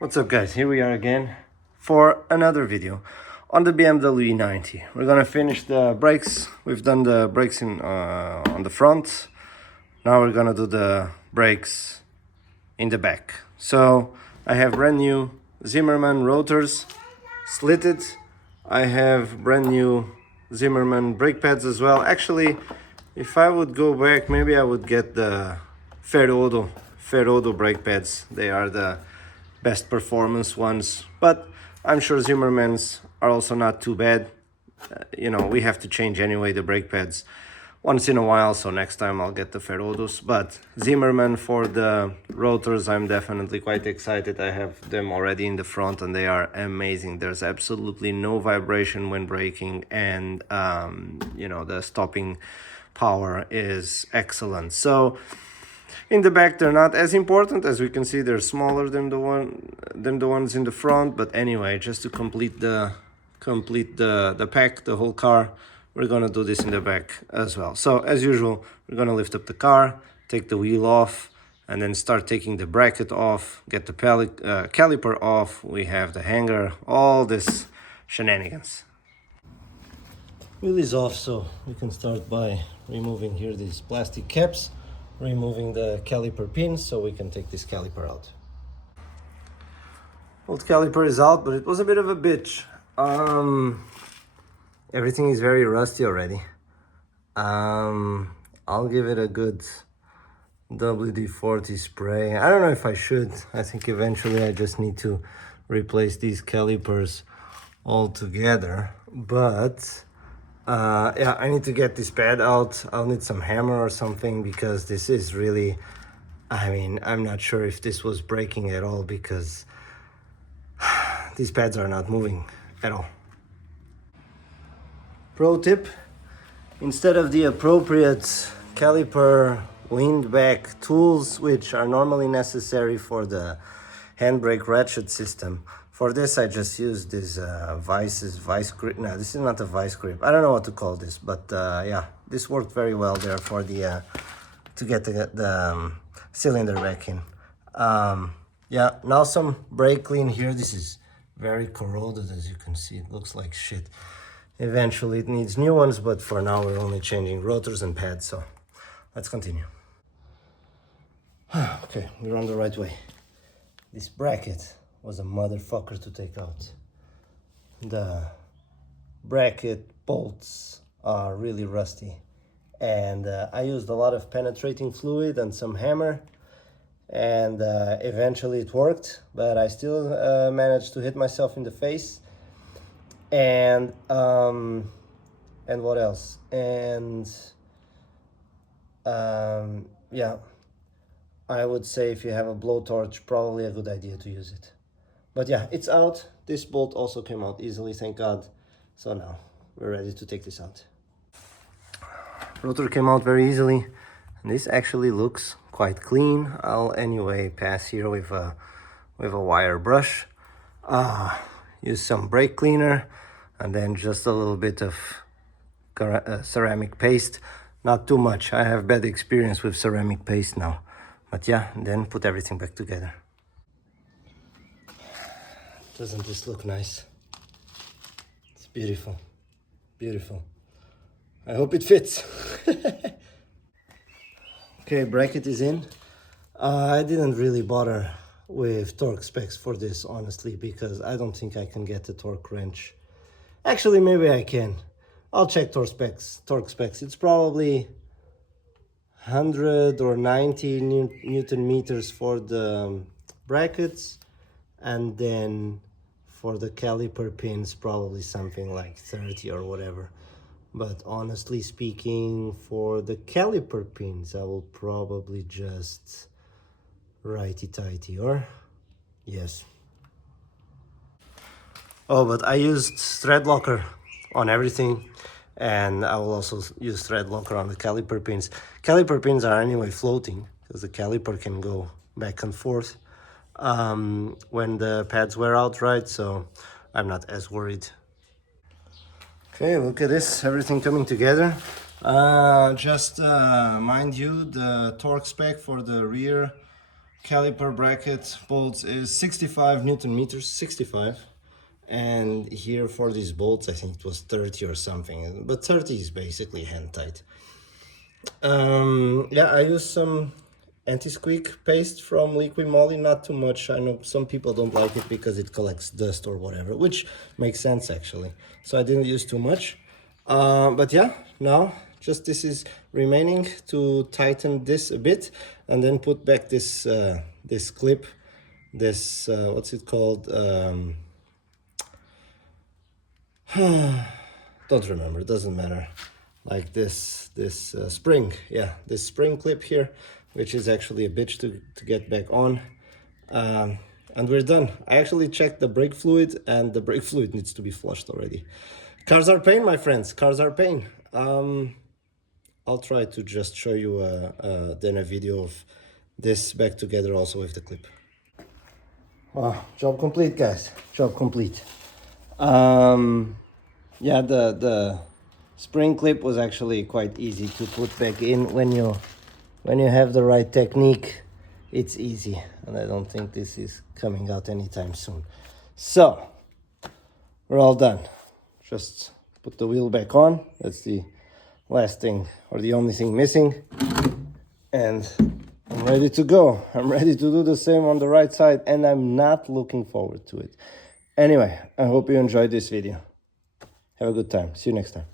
What's up guys, here we are again for another video on the BMW E90. We're gonna finish the brakes. We've done the brakes on the front. Now we're gonna do the brakes in the back. So I have brand new Zimmermann rotors slitted. I have brand new Zimmermann brake pads as well. Actually, if I would go back, maybe I would get the Ferrodo brake pads. They are the best performance ones, but I'm sure Zimmermann's are also not too bad. We have to change anyway the brake pads once in a while, so next time I'll get the Ferrodos. But Zimmermann for the rotors, I'm definitely quite excited. I have them already in the front and they are amazing. There's absolutely no vibration when braking, and the stopping power is excellent. So in the back, they're not as important. As we can see, they're smaller than the ones in the front. But anyway, just to complete the pack, the whole car, we're gonna do this in the back as well. So as usual, we're gonna lift up the car, take the wheel off, and then start taking the bracket off, get the caliper off. We have the hanger, all this shenanigans. Wheel is off, so we can start by removing here these plastic caps, removing the caliper pins, so we can take this caliper out. Old caliper is out, but it was a bit of a bitch. Everything is very rusty already. I'll give it a good WD-40 spray. I don't know if I should. I think eventually I just need to replace these calipers altogether, but yeah, I need to get this pad out. I'll need some hammer or something, because this is really, I'm not sure if this was breaking at all, because these pads are not moving at all. Pro tip: instead of the appropriate caliper leaned back tools, which are normally necessary for the handbrake ratchet system, for this I just used this vice grip. No, this is not a vice grip. I don't know what to call this, but yeah, this worked very well there for the to get the cylinder back in. Yeah, now some brake clean here. This is very corroded, as you can see. It looks like shit. Eventually it needs new ones, but for now we're only changing rotors and pads, so let's continue. Okay, we're on the right way. This bracket was a motherfucker to take out. The bracket bolts are really rusty, and I used a lot of penetrating fluid and some hammer, and eventually it worked, but I still managed to hit myself in the face. And what else? And yeah, I would say if you have a blowtorch, probably a good idea to use it. But yeah, it's out. This bolt also came out easily, thank God. So now we're ready to take this out. Rotor came out very easily, and this actually looks quite clean. I'll anyway pass here with a wire brush. Use some brake cleaner, and then just a little bit of ceramic paste. Not too much. I have bad experience with ceramic paste now. But yeah, and then put everything back together. Doesn't this look nice? It's beautiful. Beautiful. I hope it fits. Okay, bracket is in. I didn't really bother with torque specs for this, honestly, because I don't think I can get a torque wrench. Actually, maybe I can. I'll check torque specs. It's probably 100 or 90 Newton meters for the brackets, and then for the caliper pins probably something like 30 or whatever. But honestly speaking, for the caliper pins I will probably just righty-tighty, or yes. Oh, but I used thread locker on everything, and I will also use thread locker on the caliper pins. Caliper pins are anyway floating, because the caliper can go back and forth when the pads wear out, right? So I'm not as worried. Okay, look at this, everything coming together. Just mind you, the torque spec for the rear caliper bracket bolts is 65 Newton meters, 65. And here for these bolts, I think it was 30 or something, but 30 is basically hand tight. Yeah, I use some anti-squeak paste from Liquid Moly, not too much. I know some people don't like it because it collects dust or whatever, which makes sense actually. So I didn't use too much. But yeah, now just this is remaining to tighten this a bit and then put back this this clip, this what's it called? Don't remember, it doesn't matter. Like this spring, yeah, this spring clip here, which is actually a bitch to get back on. And we're done. I actually checked the brake fluid, and the brake fluid needs to be flushed already. Cars are pain, my friends, cars are pain. I'll try to just show you then a video of this back together also with the clip. Wow, job complete, guys, job complete. Yeah, the spring clip was actually quite easy to put back in when you have the right technique. It's easy, and I don't think this is coming out anytime soon. So we're all done. Just put the wheel back on. That's the last thing, or the only thing missing, and I'm ready to go. I'm ready to do the same on the right side, and I'm not looking forward to it. Anyway, I hope you enjoyed this video. Have a good time. See you next time.